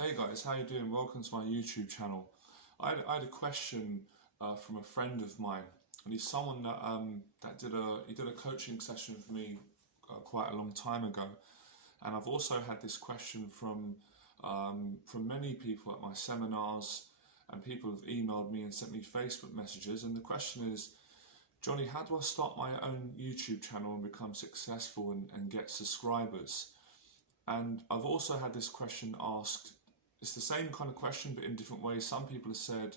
Hey guys, how you doing? Welcome to my YouTube channel. I had a question from a friend of mine, and he's someone that did a coaching session with me quite a long time ago, and I've also had this question from many people at my seminars, and people have emailed me and sent me Facebook messages, and the question is, Johnny, how do I start my own YouTube channel and become successful and get subscribers? And I've also had this question asked. It's the same kind of question, but in different ways. Some people have said,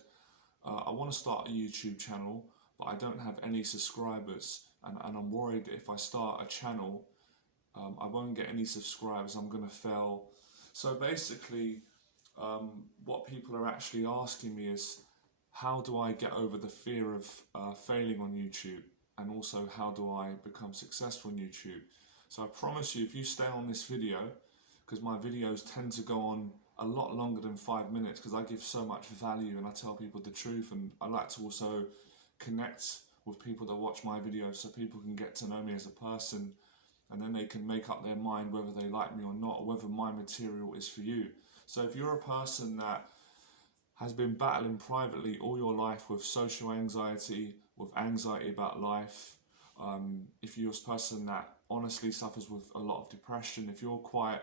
I want to start a YouTube channel, but I don't have any subscribers. And I'm worried that if I start a channel, I won't get any subscribers, I'm going to fail. So basically, what people are actually asking me is, how do I get over the fear of failing on YouTube? And also, how do I become successful on YouTube? So I promise you, if you stay on this video, because my videos tend to go on a lot longer than 5 minutes, because I give so much value and I tell people the truth, and I like to also connect with people that watch my videos so people can get to know me as a person, and then they can make up their mind whether they like me or not, or whether my material is for you. So if you're a person that has been battling privately all your life with social anxiety, with anxiety about life, if you're a person that honestly suffers with a lot of depression, if you're quite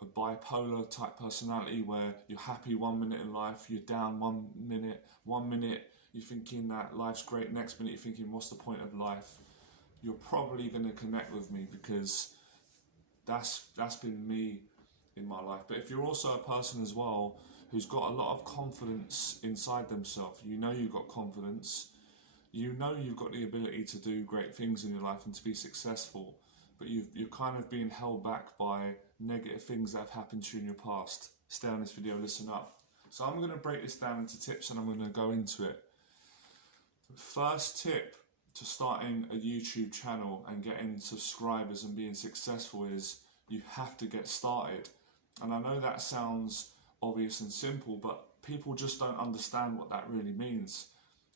a bipolar type personality where you're happy 1 minute in life, you're down 1 minute you're thinking that life's great, next minute you're thinking what's the point of life, you're probably going to connect with me, because that's been me in my life. But if you're also a person as well who's got a lot of confidence inside themselves, you know you've got confidence, you know you've got the ability to do great things in your life and to be successful, but you're kind of being held back by negative things that have happened to you in your past, stay on this video, listen up. So I'm going to break this down into tips and I'm going to go into it. The first tip to starting a YouTube channel and getting subscribers and being successful is you have to get started. And I know that sounds obvious and simple, but people just don't understand what that really means.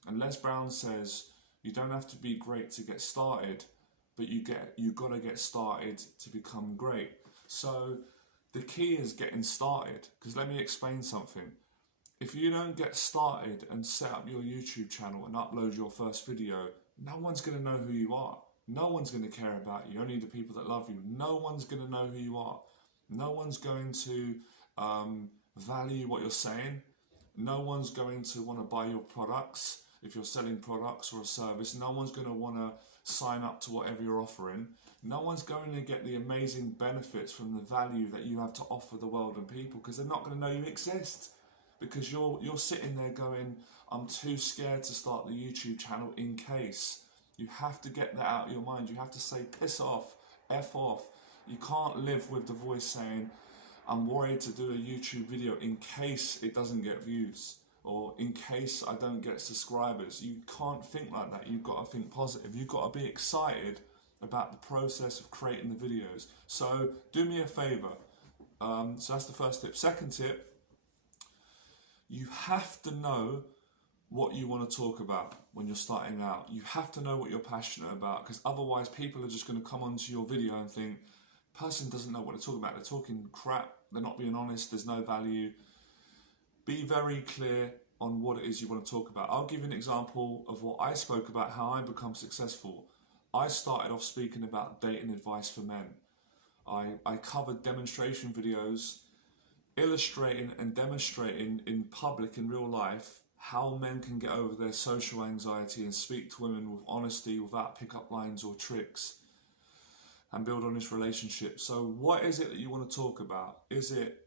And Les Brown says you don't have to be great to get started, but you got to get started to become great. So the key is getting started, because let me explain something. If you don't get started and set up your YouTube channel and upload your first video, no one's going to know who you are. No one's going to care about you, only the people that love you. No one's going to know who you are. No one's going to value what you're saying. No one's going to want to buy your products. If you're selling products or a service, no one's going to want to sign up to whatever you're offering. No one's going to get the amazing benefits from the value that you have to offer the world and people, because they're not going to know you exist. Because you're sitting there going, I'm too scared to start the YouTube channel in case. You have to get that out of your mind. You have to say, piss off, F off. You can't live with the voice saying, I'm worried to do a YouTube video in case it doesn't get views, or in case I don't get subscribers. You can't think like that. You've got to think positive. You've got to be excited about the process of creating the videos. So do me a favor. So that's the first tip. Second tip, you have to know what you want to talk about when you're starting out. You have to know what you're passionate about, because otherwise people are just going to come onto your video and think, person doesn't know what they're talking about. They're talking crap. They're not being honest. There's no value. Be very clear on what it is you want to talk about. I'll give you an example of what I spoke about, how I become successful. I started off speaking about dating advice for men. I covered demonstration videos illustrating and demonstrating in public, in real life, how men can get over their social anxiety and speak to women with honesty without pick-up lines or tricks and build honest relationships. So what is it that you want to talk about? Is it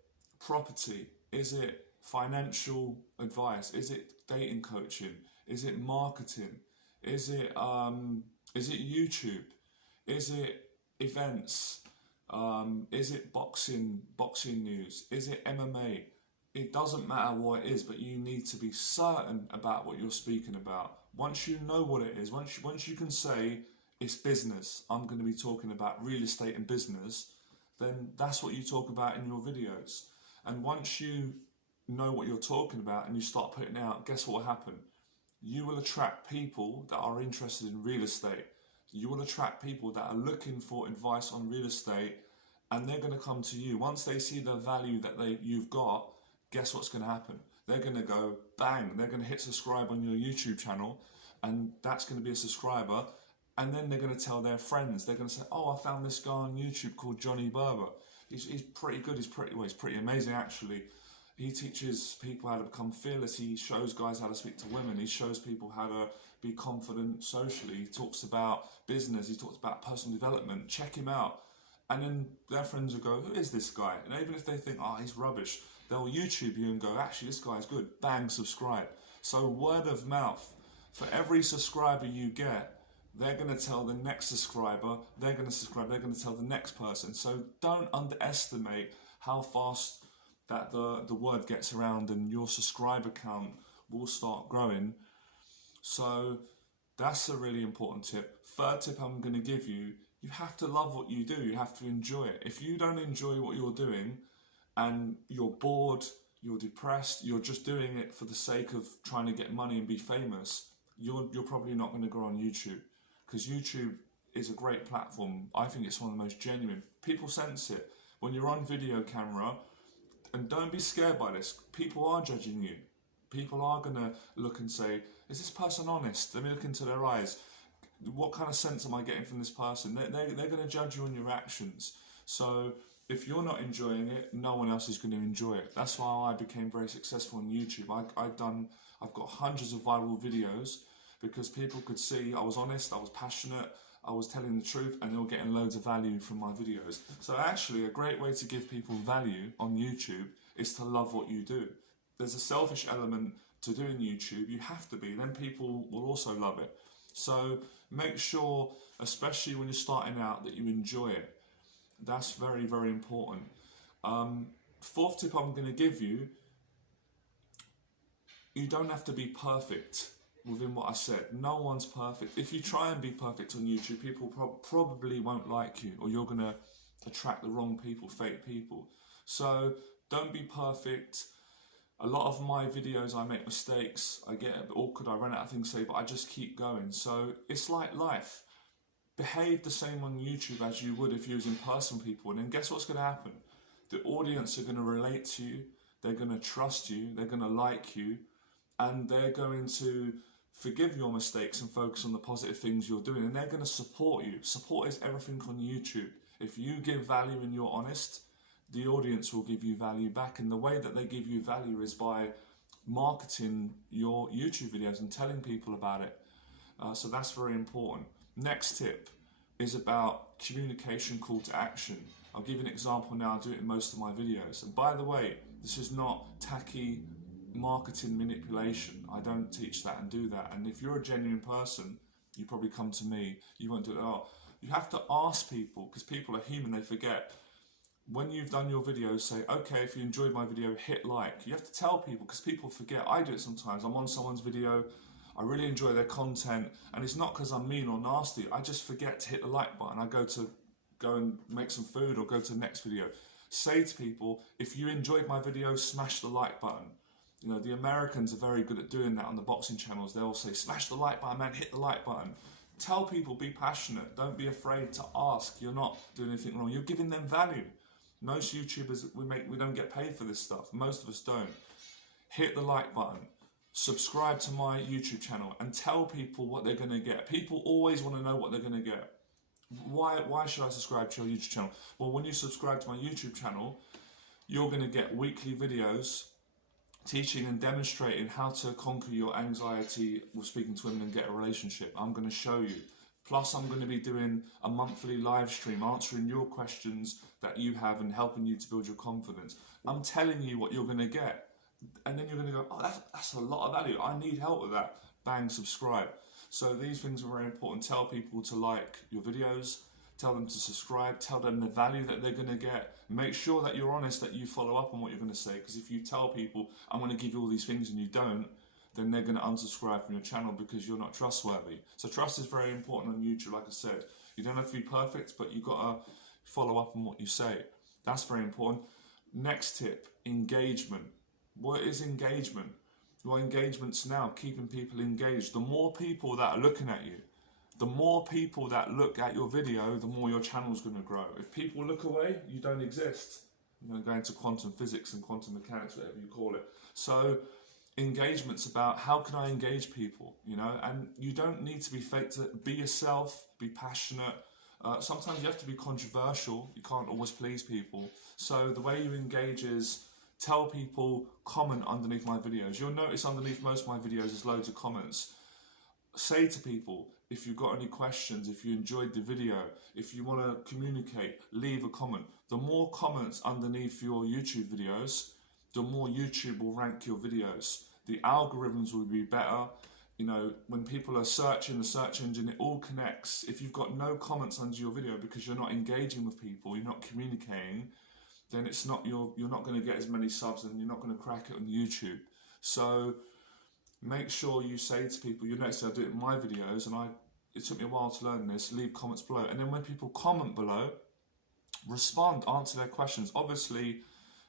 property? Is it financial advice? Is it dating coaching? Is it marketing? Is it YouTube? Is it events? Is it boxing news? Is it MMA? It doesn't matter what it is, but you need to be certain about what you're speaking about. Once you know what it is, once you can say it's business, I'm going to be talking about real estate and business, then that's what you talk about in your videos. And once you know what you're talking about and you start putting it out, guess what will happen? You will attract people that are interested in real estate. You will attract people that are looking for advice on real estate, and they're going to come to you. Once they see the value that you've got, guess what's going to happen? They're going to go bang, they're going to hit subscribe on your YouTube channel, and that's going to be a subscriber. And then they're going to tell their friends. They're going to say, oh, I found this guy on YouTube called Johnny Berber. He's pretty good. He's pretty amazing, actually. He teaches people how to become fearless. He shows guys how to speak to women. He shows people how to be confident socially. He talks about business. He talks about personal development. Check him out. And then their friends will go, who is this guy? And even if they think, oh, he's rubbish, they'll YouTube you and go, actually, this guy's good. Bang, subscribe. So word of mouth. For every subscriber you get, they're going to tell the next subscriber, they're going to subscribe, they're going to tell the next person. So don't underestimate how fast that the word gets around, and your subscriber count will start growing. So that's a really important tip. Third tip I'm going to give you, you have to love what you do. You have to enjoy it. If you don't enjoy what you're doing and you're bored, you're depressed, you're just doing it for the sake of trying to get money and be famous, you're probably not going to grow on YouTube. Because YouTube is a great platform. I think it's one of the most genuine. People sense it. When you're on video camera, and don't be scared by this, people are judging you. People are going to look and say, is this person honest? Let me look into their eyes. What kind of sense am I getting from this person? They're going to judge you on your actions. So if you're not enjoying it, no one else is going to enjoy it. That's why I became very successful on YouTube. I've got hundreds of viral videos, because people could see I was honest, I was passionate, I was telling the truth, and they were getting loads of value from my videos. So actually, a great way to give people value on YouTube is to love what you do. There's a selfish element to doing YouTube. You have to be, then people will also love it. So make sure, especially when you're starting out, that you enjoy it. That's very, very important. Fourth tip I'm going to give you, you don't have to be perfect within what I said. No one's perfect. If you try and be perfect on YouTube, people probably won't like you, or you're going to attract the wrong people, fake people. So don't be perfect. A lot of my videos, I make mistakes, I get a bit awkward, I run out of things to say, but I just keep going. So it's like life. Behave the same on YouTube as you would if you was in person people, and then guess what's going to happen? The audience are going to relate to you, they're going to trust you, they're going to like you, and they're going to forgive your mistakes and focus on the positive things you're doing, and they're going to support you. Support is everything on YouTube. If you give value and you're honest, the audience will give you value back, and the way that they give you value is by marketing your YouTube videos and telling people about it. So that's very important. Next tip is about communication, call to action. I'll give you an example now. I do it in most of my videos. And by the way, this is not tacky marketing manipulation. I don't teach that and do that. And if you're a genuine person, you probably come to me, you won't do it at all. You have to ask people, because people are human, they forget. When you've done your videos, say, okay, if you enjoyed my video, hit like. You have to tell people, because people forget. I do it sometimes. I'm on someone's video, I really enjoy their content, and it's not because I'm mean or nasty, I just forget to hit the like button. I go and make some food or go to the next video. Say to people, if you enjoyed my video, smash the like button. You know, the Americans are very good at doing that on the boxing channels. They'll say, smash the like button, man, hit the like button. Tell people, be passionate. Don't be afraid to ask. You're not doing anything wrong. You're giving them value. Most YouTubers, we don't get paid for this stuff. Most of us don't. Hit the like button. Subscribe to my YouTube channel and tell people what they're going to get. People always want to know what they're going to get. Why should I subscribe to your YouTube channel? Well, when you subscribe to my YouTube channel, you're going to get weekly videos teaching and demonstrating how to conquer your anxiety with speaking to women and get a relationship. I'm going to show you. Plus, I'm going to be doing a monthly live stream answering your questions that you have and helping you to build your confidence. I'm telling you what you're going to get. And then you're going to go, oh, that's a lot of value. I need help with that. Bang, subscribe. So these things are very important. Tell people to like your videos. Tell them to subscribe. Tell them the value that they're going to get. Make sure that you're honest, that you follow up on what you're going to say. Because if you tell people, I'm going to give you all these things and you don't, then they're going to unsubscribe from your channel because you're not trustworthy. So trust is very important on YouTube, like I said. You don't have to be perfect, but you've got to follow up on what you say. That's very important. Next tip, engagement. What is engagement? Well, engagement's now keeping people engaged. The more people that are looking at you, the more people that look at your video, the more your channel's going to grow. If people look away, you don't exist. going to quantum physics and quantum mechanics, whatever you call it. So engagement's about how can I engage people, and you don't need to be fake. To be yourself, be passionate. Sometimes you have to be controversial. You can't always please people. So the way you engage is tell people, comment underneath my videos. You'll notice underneath most of my videos there's loads of comments. Say to people, if you've got any questions, if you enjoyed the video, if you want to communicate, leave a comment. The more comments underneath your YouTube videos, the more YouTube will rank your videos. The algorithms will be better. When people are searching the search engine, it all connects. If you've got no comments under your video because you're not engaging with people, you're not communicating, then you're not going to get as many subs and you're not going to crack it on YouTube. So make sure you say to people, notice I do it in my videos, and it took me a while to learn this, leave comments below. And then when people comment below, respond, answer their questions. Obviously,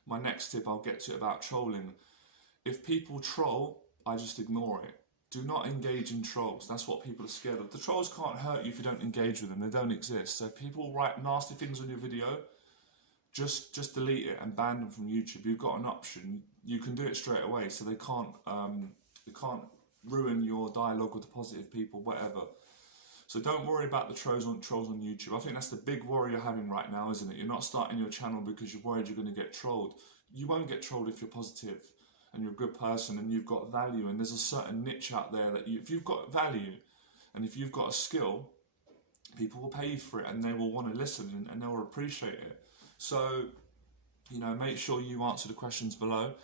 my next tip I'll get to about trolling. If people troll, I just ignore it. Do not engage in trolls. That's what people are scared of. The trolls can't hurt you if you don't engage with them. They don't exist. So if people write nasty things on your video, just delete it and ban them from YouTube. You've got an option. You can do it straight away, so they can't ruin your dialogue with the positive people, whatever. So don't worry about the trolls on YouTube. I think that's the big worry you're having right now, isn't it? You're not starting your channel because you're worried you're going to get trolled. You won't get trolled if you're positive and you're a good person and you've got value. And there's a certain niche out there that if you've got value and if you've got a skill, people will pay you for it and they will want to listen and they will appreciate it. So, make sure you answer the questions below.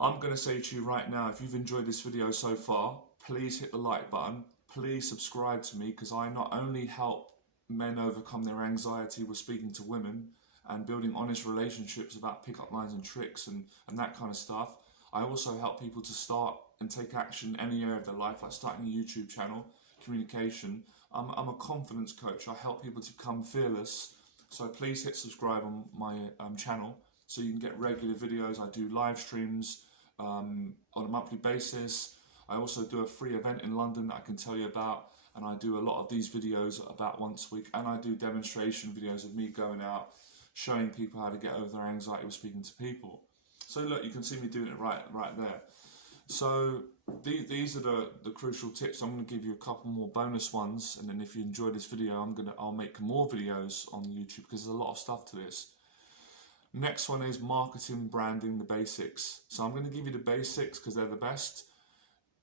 I'm going to say to you right now, if you've enjoyed this video so far, please hit the like button. Please subscribe to me, because I not only help men overcome their anxiety with speaking to women and building honest relationships about pickup lines and tricks and that kind of stuff, I also help people to start and take action in any area of their life, like starting a YouTube channel, communication. I'm a confidence coach. I help people to become fearless. So please hit subscribe on my channel so you can get regular videos. I do live streams on a monthly basis. I also do a free event in London that I can tell you about, and I do a lot of these videos about once a week, and I do demonstration videos of me going out, showing people how to get over their anxiety with speaking to people. So look, you can see me doing it right there. So these are the crucial tips. I'm going to give you a couple more bonus ones, and then if you enjoy this video, I'll make more videos on YouTube because there's a lot of stuff to this. Next one is marketing, branding, the basics. So I'm going to give you the basics because they're the best.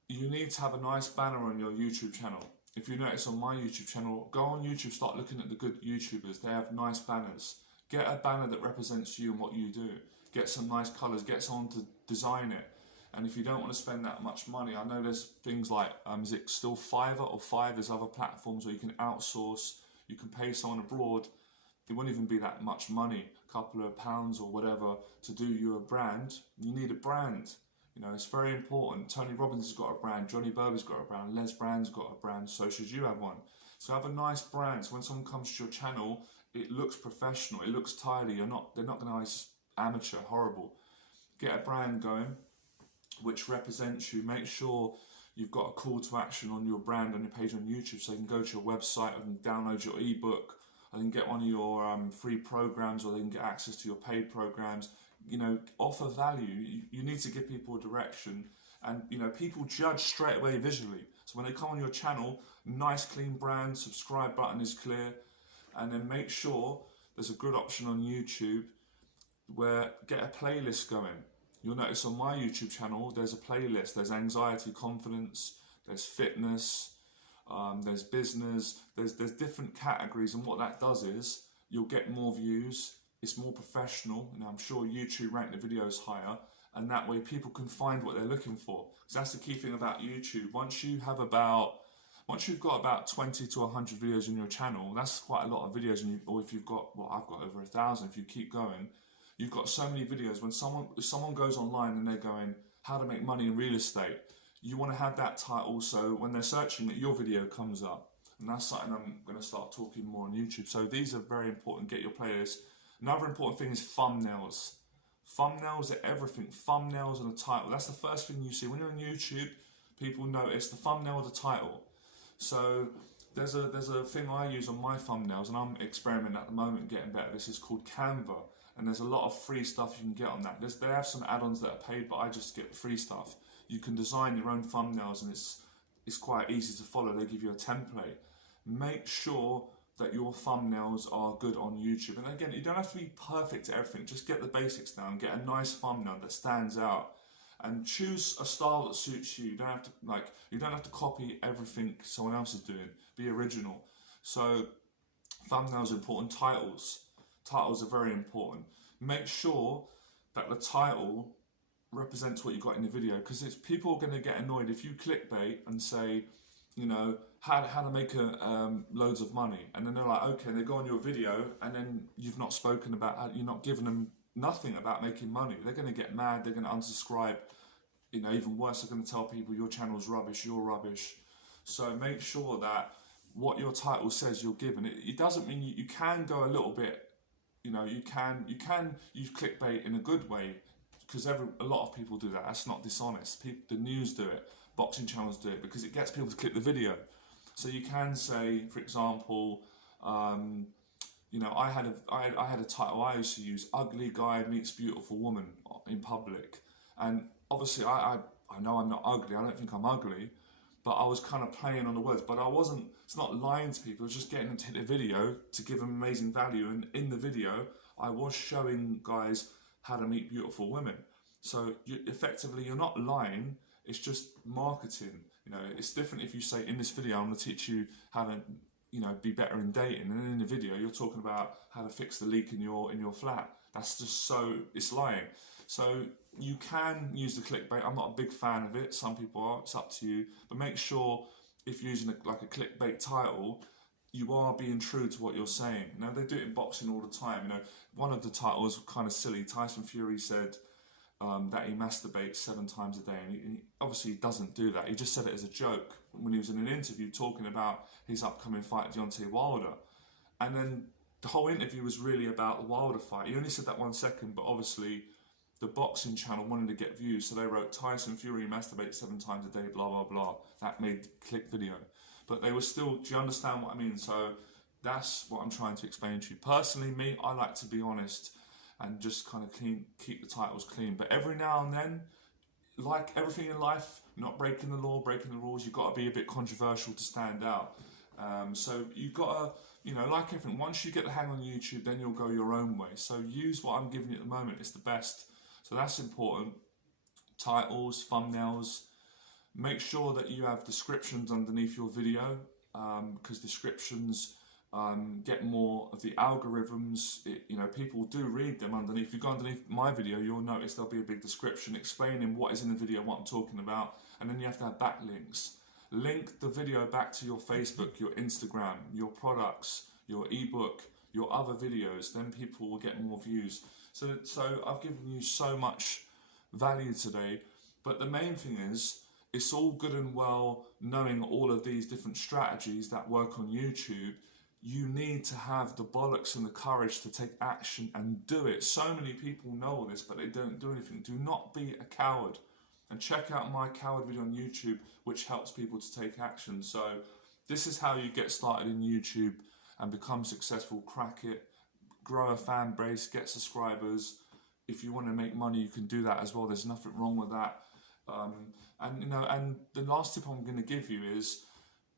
You need to have a nice banner on your YouTube channel. If you notice on my YouTube channel, go on YouTube, start looking at the good YouTubers. They have nice banners. Get a banner that represents you and what you do. Get some nice colours, get someone to design it. And if you don't want to spend that much money, I know there's things like, is it still Fiverr or Fiverr? There's other platforms where you can outsource, you can pay someone abroad. It won't even be that much money, a couple of pounds or whatever, to do you a brand. You need a brand. It's very important. Tony Robbins has got a brand, Johnny Berger's got a brand, Les Brown's got a brand, so should you have one. So have a nice brand, so when someone comes to your channel, it looks professional, it looks tidy. They're not going to just amateur, horrible. Get a brand going, which represents you. Make sure you've got a call to action on your brand on your page on YouTube, so you can go to your website and download your ebook, and then get one of your free programs, or they can get access to your paid programs. Offer value. You need to give people a direction, and people judge straight away visually. So when they come on your channel, nice clean brand, subscribe button is clear, and then make sure there's a good option on YouTube where get a playlist going. You'll notice on my YouTube channel there's a playlist. There's anxiety, confidence, there's fitness, there's business, there's different categories, and what that does is you'll get more views. It's more professional, and I'm sure YouTube rank the videos higher, and that way people can find what they're looking for. So that's the key thing about YouTube. Once you've got about 20 to 100 videos on your channel, that's quite a lot of videos. Or if you've got, I've got over 1,000. If you keep going, you've got so many videos. If someone goes online and they're going, how to make money in real estate, you want to have that title, so when they're searching it, your video comes up. And that's something I'm going to start talking more on YouTube. So these are very important. Get your playlist. Another important thing is thumbnails. Thumbnails are everything. Thumbnails and a title. That's the first thing you see. When you're on YouTube, people notice the thumbnail or the title. So there's a thing I use on my thumbnails, and I'm experimenting at the moment getting better. This is called Canva. and there's a lot of free stuff you can get on that. They have some add-ons that are paid, but I just get free stuff. You can design your own thumbnails, and it's quite easy to follow. They give you a template. Make sure that your thumbnails are good on YouTube. And again, you don't have to be perfect at everything. Just get the basics down. Get a nice thumbnail that stands out, and choose a style that suits you. You don't have to copy everything someone else is doing. Be original. So thumbnails are important. Titles are very important. Make sure that the title represents what you got in the video, because people are going to get annoyed if you clickbait and say, you know, how to make loads of money, and then they're like, okay, they go on your video, and then you've not spoken about, you're not giving them nothing about making money. They're going to get mad. They're going to unsubscribe. You know, even worse, they're going to tell people your channel's rubbish, you're rubbish. So make sure that what your title says you're giving. It doesn't mean you can go a little bit. You know, you can use clickbait in a good way, because a lot of people do that. That's not dishonest. The news do it, boxing channels do it, because it gets people to click the video. So you can say, for example, you know, I had a title I used to use: "Ugly guy meets beautiful woman in public," and obviously I know I'm not ugly. I don't think I'm ugly, but I was kind of playing on the words. But I wasn't. It's not lying to people. It was just getting them to hit the video to give them amazing value. And in the video, I was showing guys how to meet beautiful women. So effectively, you're not lying. It's just marketing. You know, it's different if you say, in this video, I'm going to teach you how to, you know, be better in dating, and then in the video, you're talking about how to fix the leak in your flat. That's just it's lying. So you can use the clickbait. I'm not a big fan of it. Some people are. It's up to you. But make sure if you're using a clickbait title, you are being true to what you're saying. Now, they do it in boxing all the time. You know, one of the titles kind of silly. Tyson Fury said that he masturbates 7 times a day, and he obviously doesn't do that. He just said it as a joke when he was in an interview talking about his upcoming fight, Deontay Wilder. And then the whole interview was really about the Wilder fight. He only said that 1 second, but obviously the boxing channel wanted to get views, so they wrote Tyson Fury masturbates 7 times a day, blah, blah, blah. That made the click video. But they were still, do you understand what I mean? So that's what I'm trying to explain to you. Personally, me, I like to be honest and just kind of keep the titles clean. But every now and then, like everything in life, not breaking the law, breaking the rules, you've got to be a bit controversial to stand out. So you've got to, you know, like everything, once you get the hang on YouTube, then you'll go your own way. So use what I'm giving you at the moment. It's the best. So that's important. Titles, thumbnails. Make sure that you have descriptions underneath your video, because descriptions get more of the algorithms. You know, people do read them underneath. If you go underneath my video, you'll notice there'll be a big description explaining what is in the video, what I'm talking about, and then you have to have backlinks. Link the video back to your Facebook, your Instagram, your products, your ebook, your other videos. Then people will get more views. So I've given you so much value today, but the main thing is, it's all good and well knowing all of these different strategies that work on YouTube. You need to have the bollocks and the courage to take action and do it. So many people know all this, but they don't do anything. Do not be a coward. And check out my coward video on YouTube, which helps people to take action. So this is how you get started in YouTube and become successful, crack it, grow a fan base, get subscribers. If you want to make money, you can do that as well. There's nothing wrong with that. And you know, and the last tip I'm going to give you is,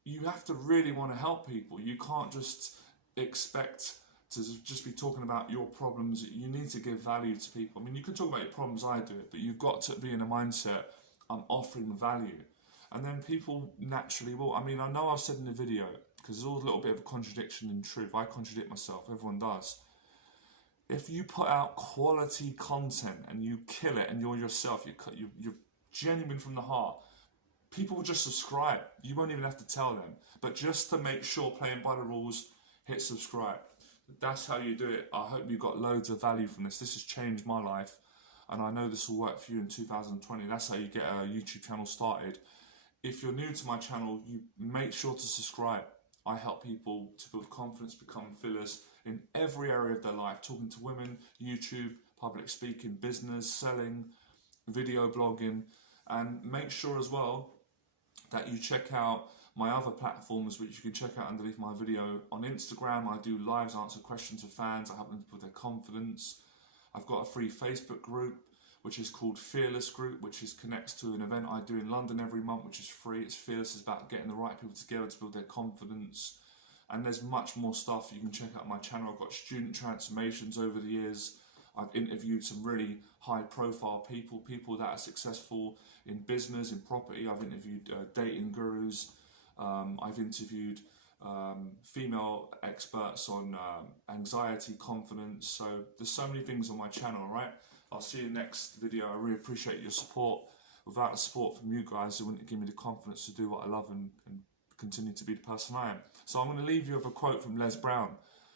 you have to really want to help people. You can't just expect to just be talking about your problems. You need to give value to people. I mean, you can talk about your problems, I do it, but you've got to be in a mindset, I'm offering value. And then people naturally will. I mean, I know I've said in the video, because there's always a little bit of a contradiction in truth. I contradict myself, everyone does. If you put out quality content and you kill it and you're yourself, you're genuine from the heart, people will just subscribe. You won't even have to tell them. But just to make sure, playing by the rules, hit subscribe. That's how you do it. I hope you got loads of value from this. This has changed my life, and I know this will work for you in 2020. That's how you get a YouTube channel started. If you're new to my channel, you make sure to subscribe. I help people to build confidence, become fillers in every area of their life. Talking to women, YouTube, public speaking, business, selling, video blogging. And make sure as well that you check out my other platforms, which you can check out underneath my video. On Instagram, I do lives, answer questions of fans. I help them to build their confidence. I've got a free Facebook group, which is called Fearless Group, which connects to an event I do in London every month, which is free. It's Fearless, is about getting the right people together to build their confidence. And there's much more stuff. You can check out my channel. I've got student transformations over the years. I've interviewed some really high profile people that are successful in business, in property. I've interviewed dating gurus. I've interviewed female experts on anxiety, confidence. So there's so many things on my channel, all right? I'll see you next video. I really appreciate your support. Without the support from you guys, it wouldn't give me the confidence to do what I love and continue to be the person I am. So I'm going to leave you with a quote from Les Brown.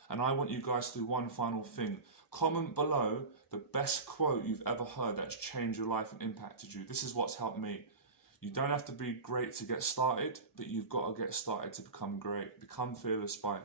And I want you guys to do one final thing. Comment below the best quote you've ever heard that's changed your life and impacted you. This is what's helped me. You don't have to be great to get started, but you've got to get started to become great. Become fearless. Bye.